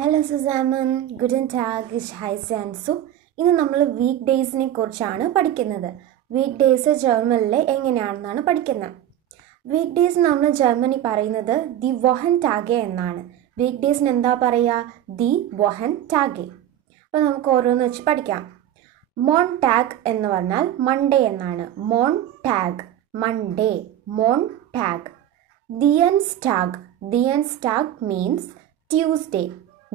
Hello സുസാമൻ, ഗുഡൻ tag, high and സു. ഇന്ന് നമ്മൾ വീക്ക് ഡേയ്സിനെ കുറിച്ചാണ് പഠിക്കുന്നത്. വീക്ക് ഡേയ്സ് ജർമ്മനിലെ എങ്ങനെയാണെന്നാണ് പഠിക്കുന്നത്. വീക്ക് ഡേയ്സ് നമ്മൾ ജർമ്മനി പറയുന്നത് ദി വൊഹൻ ടാഗെ എന്നാണ്. വീക്ക് ഡേയ്സിന് എന്താ പറയുക? ദി വൊഹൻ ടാഗെ. അപ്പോൾ നമുക്ക് ഓരോന്ന് വെച്ച് പഠിക്കാം. മോൺ ടാഗ് എന്ന് പറഞ്ഞാൽ മൺഡേ എന്നാണ്. മോൺ ടാഗ്, മൺഡേ, മോൺ ടാഗ്. ദിയൻസ്ടാഗ്, ദിയൻസ്ടാഗ് means Tuesday.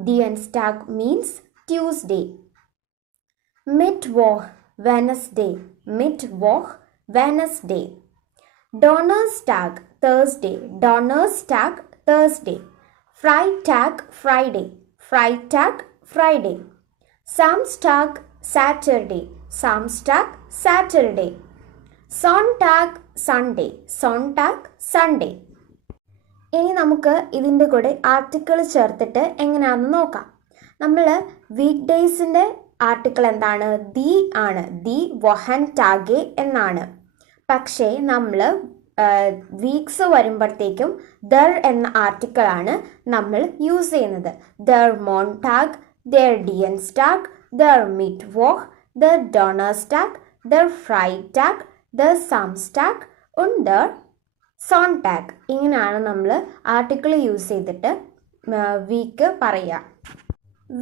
Dienstag means Tuesday. Mittwoch, Wednesday. Mittwoch, Wednesday. Donnerstag, Thursday. Donnerstag, Thursday. Freitag, Friday. Freitag, Friday. Samstag, Saturday. Samstag, Saturday. Sonntag, Sunday. Sonntag, Sunday. ഇനി നമുക്ക് ഇതിൻ്റെ കൂടെ ആർട്ടിക്കിൾ ചേർത്തിട്ട് എങ്ങനെയാണെന്ന് നോക്കാം. നമ്മൾ വീക്ക് ഡേയ്സിൻ്റെ ആർട്ടിക്കിൾ എന്താണ്? ദി ആണ്. ദി വൊഹൻ ടാഗെ എന്നാണ്. പക്ഷേ നമ്മൾ വീക്സ് വരുമ്പോഴത്തേക്കും ദർ എന്ന ആർട്ടിക്കിളാണ് നമ്മൾ യൂസ് ചെയ്യുന്നത്. ദർ മോൺടാഗ്, ദർ ഡിയൻസ്ടാഗ്, ദർ മിറ്റ്വോch, ദർ ഡോണർസ്ടാഗ്, ദർ ഫ്രൈറ്റാഗ്, ദർ സാംസ്റ്റാഗ് und ദർ സോൺടാഗ്. ഇങ്ങനെയാണ് നമ്മൾ ആർട്ടിക്കിൾ യൂസ് ചെയ്തിട്ട് വീക്ക് പറയുക.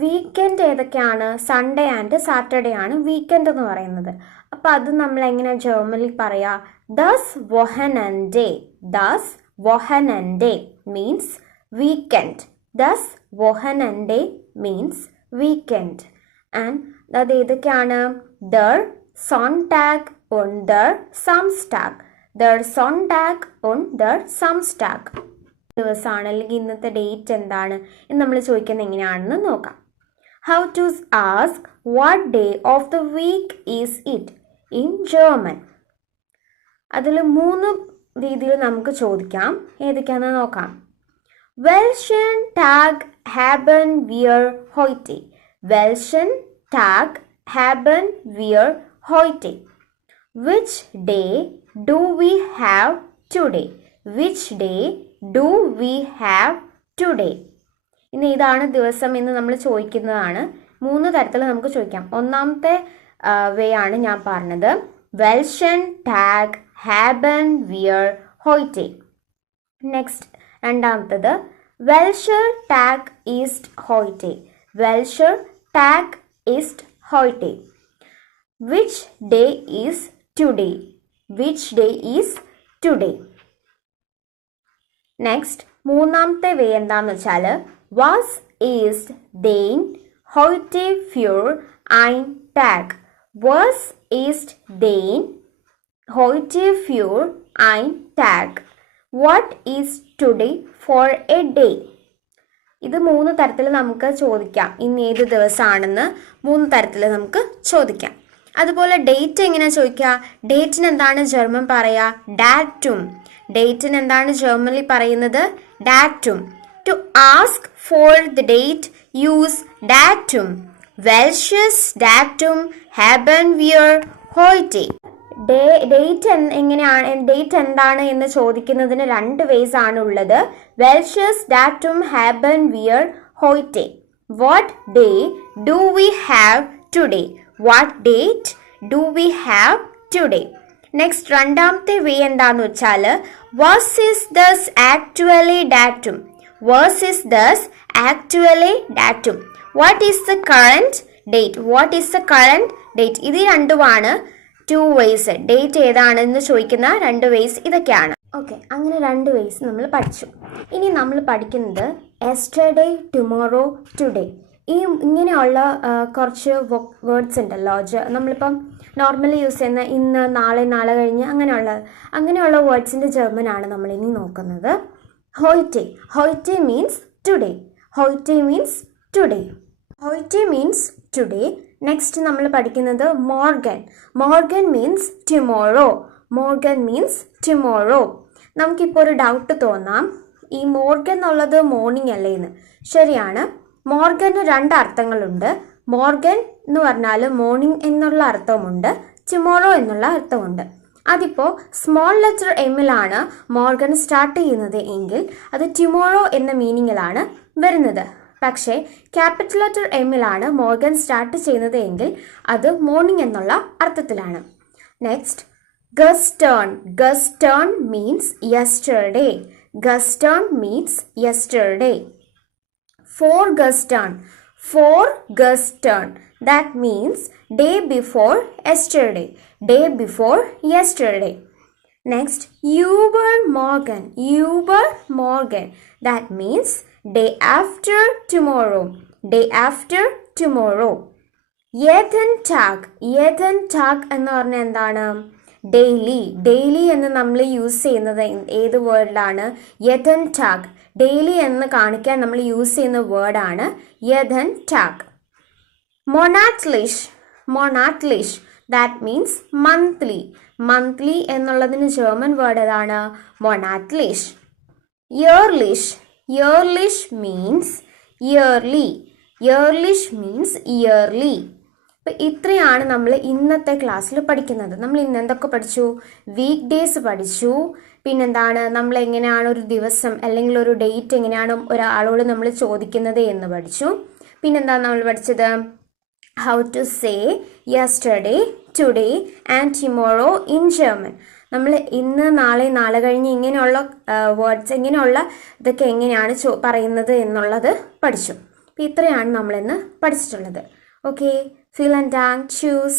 വീക്കെൻഡ് ഏതൊക്കെയാണ്? സൺഡേ ആൻഡ് സാറ്റർഡേ ആണ് വീക്കെൻഡ് എന്ന് പറയുന്നത്. അപ്പോൾ അത് നമ്മൾ എങ്ങനെ ജർമ്മനിൽ പറയുക? ദസ് വൊഹനൻഡേ. ദസ് വൊഹനൻഡേ മീൻസ് വീക്കെൻഡ്. ദസ് വൊഹനൻഡേ മീൻസ് വീക്കെൻഡ്. ആൻഡ് അത് ഏതൊക്കെയാണ്? ദർ സോൺടാഗ് und ദർ സാംസ്റ്റാഗ്. ദർ സോൺടാഗ് und ദർ സാംസ്റ്റാഗ്. ദിവസമാണ് അല്ലെങ്കിൽ ഇന്നത്തെ ഡേറ്റ് എന്താണ് എന്ന് നമ്മൾ ചോദിക്കുന്നത് എങ്ങനെയാണെന്ന് നോക്കാം. How to ask what day of the week is it in German? അതിൽ 3 രീതിയിൽ നമുക്ക് ചോദിക്കാം. ഏതൊക്കെയാണെന്ന് നോക്കാം. വെൽഷൻ ടാഗ് ഹാബൻ വിയർ ഹോയ്റ്റെ. വെൽഷൻ ടാഗ് ഹാബൻ വിയർ ഹോയ്റ്റെ. Which day do we have today? Which day do we have today? ഇനി ഇതാണ് ദിവസം എന്ന് നമ്മൾ ചോദിക്കുന്നതാണ്. 3 തരത്തിൽ നമുക്ക് ചോദിക്കാം. ഒന്നാമത്തെ വേ ആണ് ഞാൻ പറഞ്ഞത്. വെൽഷൻ ടാഗ് ഹാബൻ വിയർ ഹോയ്റ്റെ. നെക്സ്റ്റ് രണ്ടാമത്തത് വെൽഷർ ടാഗ് ഈസ്റ്റ് ഹോയ്റ്റെ. വെൽഷർ ടാഗ് ഈസ്റ്റ് ഹോയ്റ്റെ. Which day is today? Which day is today? Next മൂന്നാമത്തെ വേ എന്താണെന്ന് വെച്ചാൽ വാസ് ഈസ്റ്റ് ദെൻ ഹോയ്റ്റെ ഫ്യൂർ ഐൻ ടാഗ്. വാസ് ഈസ്റ്റ് ദെൻ ഹോയ്റ്റെ ഫ്യൂർ ഐൻ ടാഗ്. What is today for a day? ഇത് 3 തരത്തിൽ നമുക്ക് ചോദിക്കാം. ഇന്ന് ഏത് ദിവസമാണെന്ന് 3 തരത്തിൽ നമുക്ക് ചോദിക്കാം. അതുപോലെ ഡേറ്റ് എങ്ങനെയാണ് ചോദിക്കുക? ഡേറ്റിന് എന്താണ് ജർമ്മൻ പറയുക? ഡാറ്റും. ഡേറ്റിന് എന്താണ് ജർമ്മനിൽ പറയുന്നത്? ഡാറ്റും. To ask for the date use ഡാറ്റും. വെൽഷസ് ഡാറ്റും ഹാബൻ വിയർ ഹോയ്റ്റെ. ഡേറ്റ് എങ്ങനെയാണ്, ഡേറ്റ് എന്താണ് എന്ന് ചോദിക്കുന്നതിന് 2 വേസ് ആണ് ഉള്ളത്. വെൽഷസ് ഡാറ്റും ഹാബൻ വിയർ ഹോയ്റ്റെ. What day do we have today? What date do we have today? Next രണ്ടാമത്തെ വേ എന്താന്ന് വെച്ചാൽ was is thus actually datum. Was is thus actually datum. What is the current date? What is the current date? ഇത് രണ്ടുമാണ് 2 ways. Date ഏതാണെന്ന് ചോദിക്കുന്ന 2 ways ഇതൊക്കെയാണ്. Okay, അങ്ങനെ 2 ways നമ്മൾ പഠിച്ചു. ഇനി നമ്മൾ പഠിക്കുന്നത് yesterday, tomorrow, today. ഈ ഇങ്ങനെയുള്ള കുറച്ച് വേർഡ്സ് ഉണ്ടല്ലോ. നമ്മളിപ്പം നോർമലി യൂസ് ചെയ്യുന്ന ഇന്ന്, നാളെ, നാളെ കഴിഞ്ഞ് അങ്ങനെയുള്ള വേർഡ്സിൻ്റെ ജർമ്മനാണ് നമ്മൾ ഇനി നോക്കുന്നത്. ഹോയ്റ്റെ. ഹോയ്റ്റെ മീൻസ് ടുഡേ. ഹോയ്റ്റെ മീൻസ് ടുഡേ. ഹോയ്റ്റെ മീൻസ് ടുഡേ. നെക്സ്റ്റ് നമ്മൾ പഠിക്കുന്നത് മോർഗൻ. മോർഗൻ മീൻസ് ടുമോറോ. മോർഗൻ മീൻസ് ടുമോറോ. നമുക്കിപ്പോൾ ഒരു ഡൗട്ട് തോന്നാം, ഈ മോർഗൻ എന്നുള്ളത് മോർണിംഗ് അല്ലേ എന്ന്. ശരിയാണ്. മോർഗന് 2 അർത്ഥങ്ങളുണ്ട്. മോർഗൻ എന്ന് പറഞ്ഞാൽ മോർണിംഗ് എന്നുള്ള അർത്ഥമുണ്ട്, ടുമോറോ എന്നുള്ള അർത്ഥമുണ്ട്. അതിപ്പോൾ സ്മോൾ ലെറ്റർ എമ്മിലാണ് മോർഗൻ സ്റ്റാർട്ട് ചെയ്യുന്നത് എങ്കിൽ അത് ടുമോറോ എന്ന മീനിങ്ങിലാണ് വരുന്നത്. പക്ഷേ ക്യാപിറ്റൽ ലെറ്റർ എമ്മിലാണ് മോർഗൻ സ്റ്റാർട്ട് ചെയ്യുന്നത് എങ്കിൽ അത് മോർണിംഗ് എന്നുള്ള അർത്ഥത്തിലാണ്. നെക്സ്റ്റ്, ഗസ്റ്റേൺ. ഗസ്റ്റേൺ മീൻസ് യെസ്റ്റർഡേ. ഗസ്റ്റേൺ means yesterday. Forgestern. Forgestern. That means day before yesterday. Day before yesterday. Next, Übermorgen. Übermorgen. That means day after tomorrow. Day after tomorrow. Jeden Tag. Jeden Tag എന്ന് പറഞ്ഞാൽ എന്താണ്? Daily. Daily എന്ന് നമ്മൾ use ചെയ്യുന്നത് ഏത് വേർഡിലാണ്? യെതൻ tag. Daily എന്ന് കാണിക്കാൻ നമ്മൾ യൂസ് ചെയ്യുന്ന വേർഡാണ് യെതൻ ടാഗ്. മൊണാറ്റ്ലിഷ്. മൊണാറ്റ്ലിഷ്. That means monthly. മന്ത്ലി എന്നുള്ളതിന് ജർമ്മൻ വേർഡ് ഏതാണ്? മൊണാറ്റ്ലിഷ്. ഇയർലിഷ്. ഇയർലിഷ് മീൻസ് ഇയർലി. ഇയർലിഷ് മീൻസ് ഇയർലി. അപ്പം ഇത്രയാണ് നമ്മൾ ഇന്നത്തെ ക്ലാസ്സിൽ പഠിക്കുന്നത്. നമ്മൾ ഇന്ന് എന്തൊക്കെ പഠിച്ചു? വീക്ക് ഡേയ്സ് പഠിച്ചു. പിന്നെന്താണ്, നമ്മൾ എങ്ങനെയാണ് ഒരു ദിവസം അല്ലെങ്കിൽ ഒരു ഡേറ്റ് എങ്ങനെയാണ് ഒരാളോട് നമ്മൾ ചോദിക്കുന്നത് എന്ന് പഠിച്ചു. പിന്നെന്താണ് നമ്മൾ പഠിച്ചത്? How to say yesterday, today and tomorrow in German. നമ്മൾ ഇന്ന്, നാളെ, നാളെ കഴിഞ്ഞ് ഇങ്ങനെയുള്ള വേർഡ്സ്, ഇങ്ങനെയുള്ള ഇതൊക്കെ എങ്ങനെയാണ് പറയുന്നത് എന്നുള്ളത് പഠിച്ചു. അപ്പം ഇത്രയാണ് നമ്മളിന്ന് പഠിച്ചിട്ടുള്ളത്. Okay, vielen Dank, tschüss.